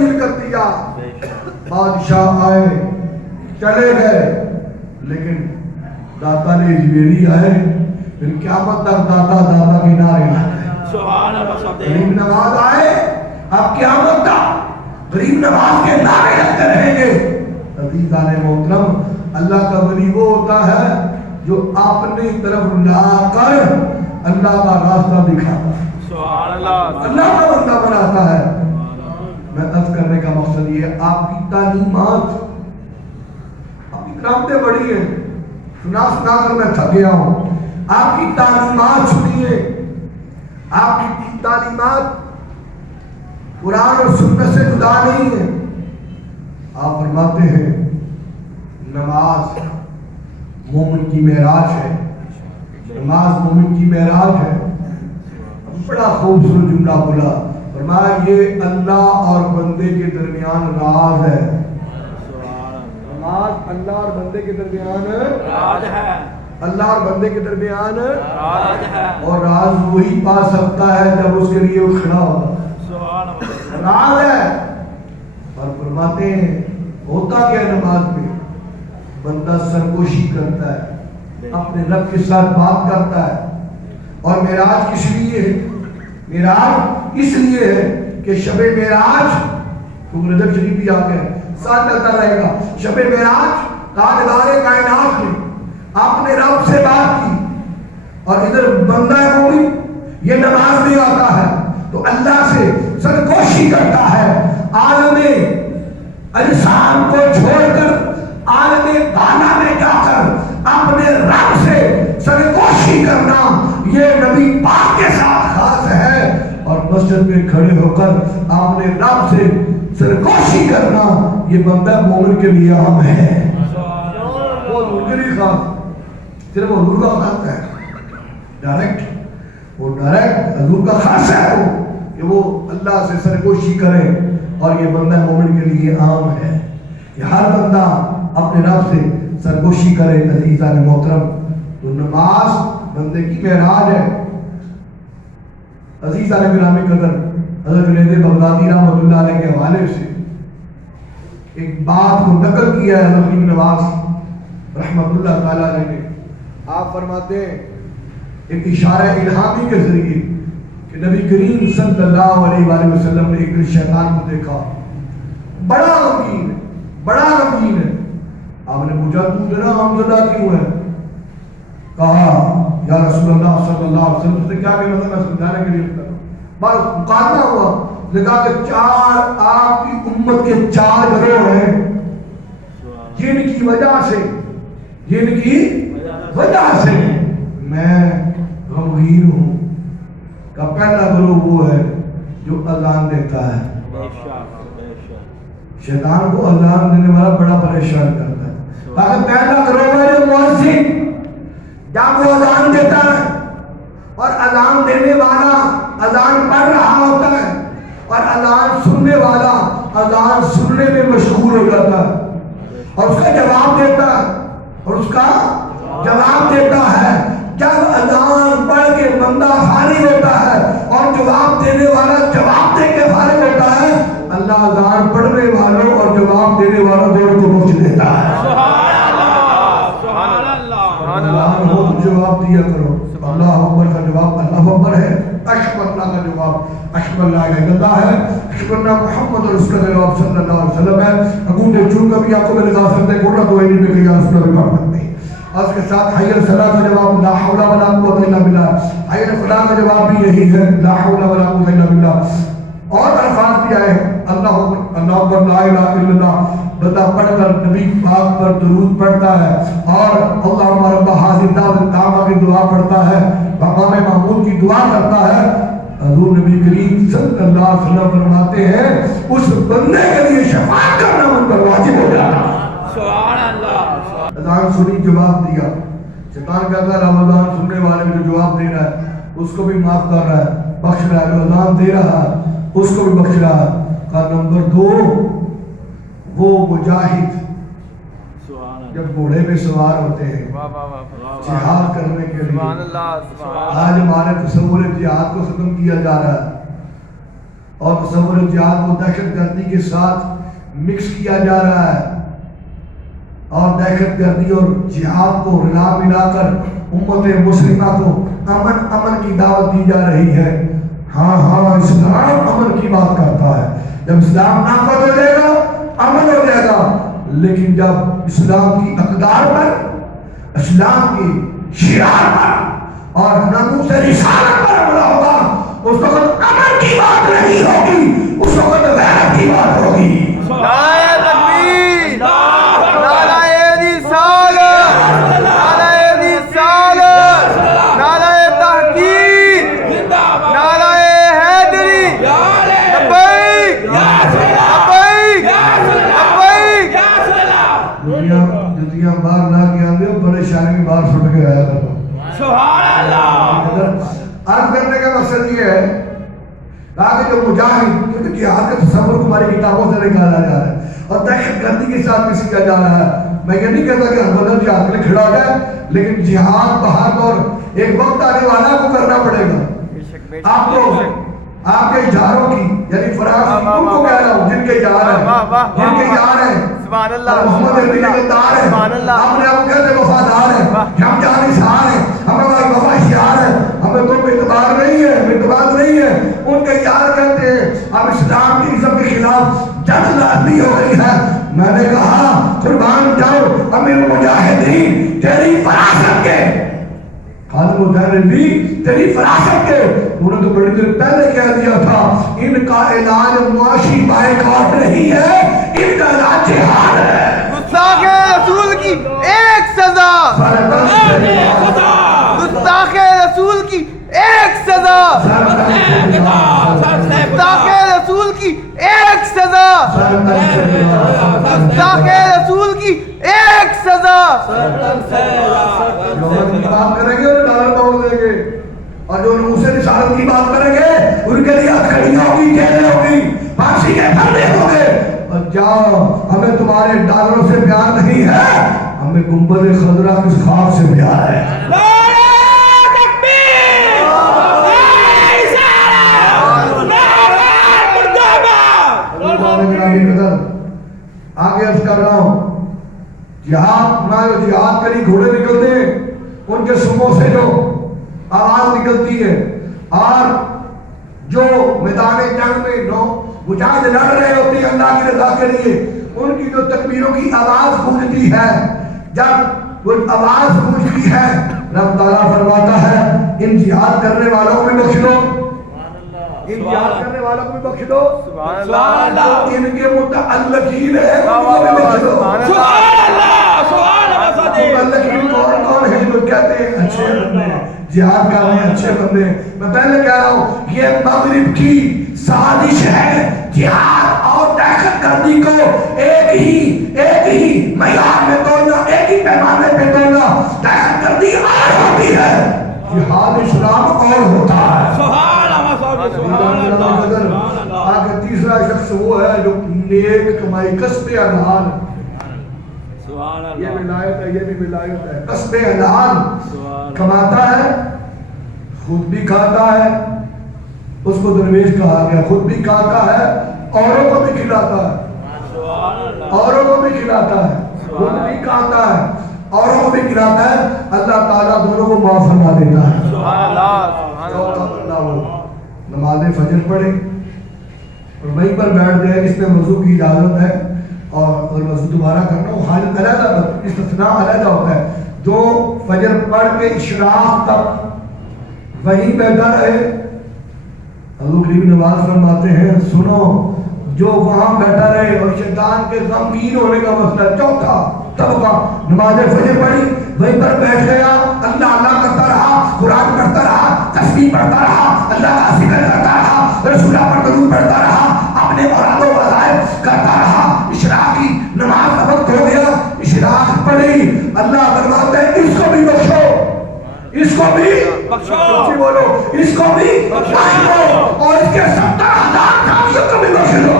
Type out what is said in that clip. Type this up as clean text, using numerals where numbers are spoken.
تبدیل کر دیا. بادشاہ آئے چلے گئے لیکن داتا نے اجمیری آئے پھر قیامت تک داتا کی نعرے لگائے. غریب نواز آئے اب قیامت تک غریب نواز کے نعرے لگتے رہیں گے. عزیزان محترم اللہ کا ولی وہ ہوتا ہے جو اپنی طرف لا کر اللہ کا راستہ دکھاتا ہے, اللہ کا بندہ بناتا ہے. میں عرض کرنے کا مقصد یہ ہے آپ کی تعلیمات آپ کی کرامتیں بڑی ہیں, سنا کر میں تھک گیا ہوں. آپ کی تعلیمات سنیے, آپ کی تعلیمات قرآن اور سنت سے جدا نہیں ہے. آپ فرماتے ہیں نماز مومن کی معراج ہے, نماز مومن کی معراج ہے. بڑا خوبصورت جملہ بولا, فرمایا یہ اللہ اور بندے کے درمیان راز ہے. نماز اللہ اور بندے کے درمیان راز ہے, اللہ اور بندے کے درمیان راز ہے, اور راز وہی پا سکتا ہے جب اس کے لیے وہ کھڑا ہوگا. راز ہے. اور فرماتے ہیں ہوتا کیا نماز میں, بندہ سرگوشی کرتا ہے, اپنے رب کے ساتھ بات کرتا ہے. اور معراج کس لیے ہے؟ معراج اس لیے ہے کہ شب معراج کیونکہ رجب شریف بھی آ گئے, سال چلتا رہے گا. شب معراج تاجدار کائنات نے اپنے رب سے بات کی, اور ادھر بندہ مومن یہ نماز میں آتا ہے تو اللہ سے سرگوشی کرتا ہے. عالم انسان کو چھوڑ کر عالم بالا میں جا کر اپنے رب سے سرگوشی کرنا یہ نبی پاک کے ساتھ خاص ہے. اور مسجد میں کھڑے ہو کر اپنے رب سے سرگوشی کرنا یہ بندہ مومن کے لیے عام ہے. وہ حضور کے لیے خاص, صرف حضور کا خاص ہے, ڈائریکٹ وہ ڈائریکٹ حضور کا خاص ہے وہ کہ وہ اللہ سے سرگوشی کرے, اور یہ بندہ مومن کے لیے عام ہے کہ ہر بندہ اپنے رب سے سرگوشی کرے. عزیزان محترم تو نماز بندے کی معراج ہے. عزیزان گرامی قدر حضرت جنید بغدادی رحمۃ اللہ علیہ کے حوالے سے ایک بات کو نقل کیا ہے حضرت غریب نواز رحمۃ اللہ تعالی علیہ نے. آپ فرماتے ہیں ایک اشارہ الہامی کے ذریعے کہ نبی کریم صلی اللہ علیہ وآلہ وسلم نے ایک دن شیطان کو دیکھا, بڑا غمگین ہے, بڑا غمگین ہے. آپ نے پوچھا تو ذرا غمزدہ کیوں ہے؟ کہا یا رسول اللہ صلی اللہ علیہ وسلم سے کیا کہنا تھا, میں سمجھانے کے لیے کر رہا ہوں. بس مقابلہ ہوا, لگا کہ چار آپ کی امت کے چار گروہ ہیں جن کی وجہ سے میں غمگین ہوں. کا پہلا گروہ وہ ہے جو اذان دیتا ہے. شیطان کو اذان دینے والا بڑا پریشان کرتا ہے. اگر پہلا گروہ ہے جو مؤذن, جب وہ اذان دیتا ہے اور اذان دینے والا اذان پڑھ رہا ہوتا ہے اور اذان سننے والا اذان سننے میں مشغول ہو جاتا ہے اور اس کا جواب دیتا ہے, جب اذان پڑھ کے بندہ فارغ ہوتا ہے اور جواب دینے والا جواب دے کے فارغ ہوتا ہے, اللہ اذان پڑھنے والوں اور جواب دینے والوں دونوں کو بخش دیتا ہے. جواب دیا کرو. اللہ اکبر کا جواب اللہ اکبر ہے, اشہد اللہ کا جواب اشہد اللہ الہ الا اللہ ہے, اشہد ان محمد رسول اللہ صلی اللہ علیہ وسلم ہے. انگوٹھے چھو کر بھی آپ کو میں لگا سکتے ہیں, قرۃ عینی پہ کہ یا رسول اللہ بھی پڑھ سکتے ہیں. اور اس کے ساتھ حی الصلاۃ کا جواب لا حول ولا قوۃ الا باللہ, حی الفلاح کا جواب بھی یہی ہے لا حول ولا قوۃ الا باللہ. اور الفاظ بھی آئے اللہ اکبر لا الہ الا اللہ, بندہ پڑھ کر نبی پاک پر درود پڑھتا ہے اور اللہم رب ھذہ الدعوۃ التامہ کی دعا پڑھتا ہے, مقام محمود کی دعا کرتا ہے. حضور نبی کریم صلی اللہ علیہ وسلم فرماتے ہیں اس بندے کے لیے شفاعت کرنا ان پر واجب ہو جاتا ہے. سبحان اللہ. اذان سنی, جواب دیا. شیطان کہتا ہے رمضان سننے والے کو جواب دے رہا ہے, اس کو بھی معاف کر رہا ہے, بخش رہا ہے. جو اذان دے رہا ہے اس کو بھی بخش رہا ہے. کا نمبر 2 وہ مجاہد جب گھوڑے پہ سوار ہوتے ہیں جہاد کرنے کے لیے. آج ہمارے تصور جہاد کو ختم کیا جا رہا ہے. اور تصور جہاد کو دہشت گردی کے ساتھ مکس کیا جا رہا ہے اور دہشت گردی اور جہاد کو رلا ملا کر امت مسلمہ کو امن کی دعوت دی جا رہی ہے. ہاں اسلام امن کی بات کرتا ہے. جب اسلام نافذ ہو جائے گا امن ہو جائے گا, لیکن جب اسلام کی اقدار پر, اسلام کی شعار پر اور ناموس رسالت پر حملہ ہوگا, اس وقت امن کی بات نہیں ہوگی, اس وقت غیرت کی بات ہوگی. نعرہ تکبیر, نعرہ رسالت, نعرہ رسالت, نعرہ تحقیق, نعرہ حیدری, لبیک لبیک لبیک. دنیا باہر نہ کے آندے بڑے شاعر میں باہر پھٹ کے آیا کرو. سبحان اللہ. عرض کرنے کا مقصد یہ ہے تاکہ جو مجاہد, کیونکہ جہاد کا تصور کو ہماری کتابوں سے نکالا جا رہا ہے اور دہشت گردی کے ساتھ کسی کا جا رہا ہے. میں یہ نہیں کہتا کہ ہر بدل جہاد کے لیے کھڑا جائے, لیکن جہاد بہت اور ایک وقت آنے والا کو کرنا پڑے گا. آپ کو آپ کے اجاروں کی یعنی فراغ ان کو کہہ رہا ہوں جن کے اجار ہیں, جن کے اجار ہیں محمد عربی کے دار ہیں, اپنے آپ کو کہتے وفادار ہیں, ہم جان اشار ہیں, ہمیں وفا شعار ہے, ہمیں تو اعتبار نہیں ہے, اعتبار نہیں ہے. ان کے یار کہتے ہیں اب اسلام کی عزت کے خلاف جنگ لازمی ہو گئی ہے. میں نے کہا قربان جاؤ امیر المجاہدین تیری فراست کے, خالد مجاہدین تیری فراست کے. انہوں نے تو بڑی دیر پہلے کہہ دیا تھا ان کا علاج معاشی بائیکاٹ نہیں ہے, ان کا علاج جہاد ہے. گستاخ رسول کی ایک سزا, گستاخ رسول کی ایک سزا, گستاخ رسول کی ایک سزا, گستاخ رسول کی ایک سزا. جو ہم بات کریں گے انہیں ڈالر توڑ دیں گے, اور جو نموس رسالت کی بات کریں گے ان کے لیے ہتھکڑیاں ہوگی, جیلیں ہوگی, پھانسی کے پھندے ہوں گے. اور جاؤ ہمیں تمہارے ڈالروں سے پیار نہیں ہے, ہمیں گنبد خضرا کے خواب سے پیار ہے. آگے عرض کر رہا ہوں جہاد کری گھوڑے نکلتے ہیں, ان کے سموں سے جو آواز نکلتی ہے اور جو میدان جنگ میں مجاہد لڑ رہے ہوتے ہیں اللہ کی رضا کے لیے, ان کی جو تکبیروں کی آواز گونجتی ہے, جب وہ آواز گونجتی ہے رب تعالیٰ فرماتا ہے ان جہاد کرنے والوں کو بھی بخش دو, ان جہاد کرنے والوں کو بھی بخش دو, ان کے متعلقین ہیں ان کو بھی بخش دو. متعلقین کون کون ہیں جو کہتے ہیں اچھے بندے جہاد کر رہے ہیں, اچھے بندے. میں پہلے کہہ رہا ہوں یہ مغرب کی سازش ہے, جہاد اور دہشت گردی کو ایک ہی معیار میں تولنا, ایک ہی پیمانے پہ تولنا. دہشت گردی اور ہوتی ہے, جہاد اسلام اور ہوتا ہے. آگے تیسرا شخص وہ ہے جو نیک کمائی کسب حلال, یہ ولایت ہے, یہ بھی ولایت ہے. کسب حلال کماتا ہے, خود بھی کھاتا ہے, اس کو درویش کہا گیا, خود بھی کھاتا ہے, اوروں کو بھی کھلاتا ہے, اوروں کو بھی کھلاتا ہے, خود بھی کھاتا ہے, اوروں کو بھی کھلاتا ہے. اللہ تعالیٰ دونوں کو معاف فرما دیتا ہے. نماز فجر پڑھے اور وہیں پر بیٹھ جائے, اس میں وضو کی اجازت ہے, اور وضو دوبارہ کرنا وہ حالت علیحدہ, استثناء علیحدہ ہوتا ہے. جو فجر پڑھ کے اشراق تک وہیں بیٹھا رہے, حضور کریم نواز فرماتے ہیں سنو, جو وہاں بیٹھا رہے اور شیطان کے غمگین ہونے کا مسئلہ. چوتھا طبقہ نماز فجر پڑھی, وہیں پر بیٹھ گیا, اللہ اللہ کرتا رہا, قرآن پڑھتا رہا, تسبیح پڑھتا رہا, اللہ کا ذکر کرتا رہا, رسول اللہ پر درود پڑھتا رہا, اپنے مراد و وظائف کرتا رہا. اشراق کی نماز کا وقت ہو گیا, اشراق پڑھی, اللہ فرماتا ہے اس کو بھی بخشو, اس کو بھی بولو, اس کو بھی بخشو, اور اس کے 70,000 کامیوں کو بھی بخش دو.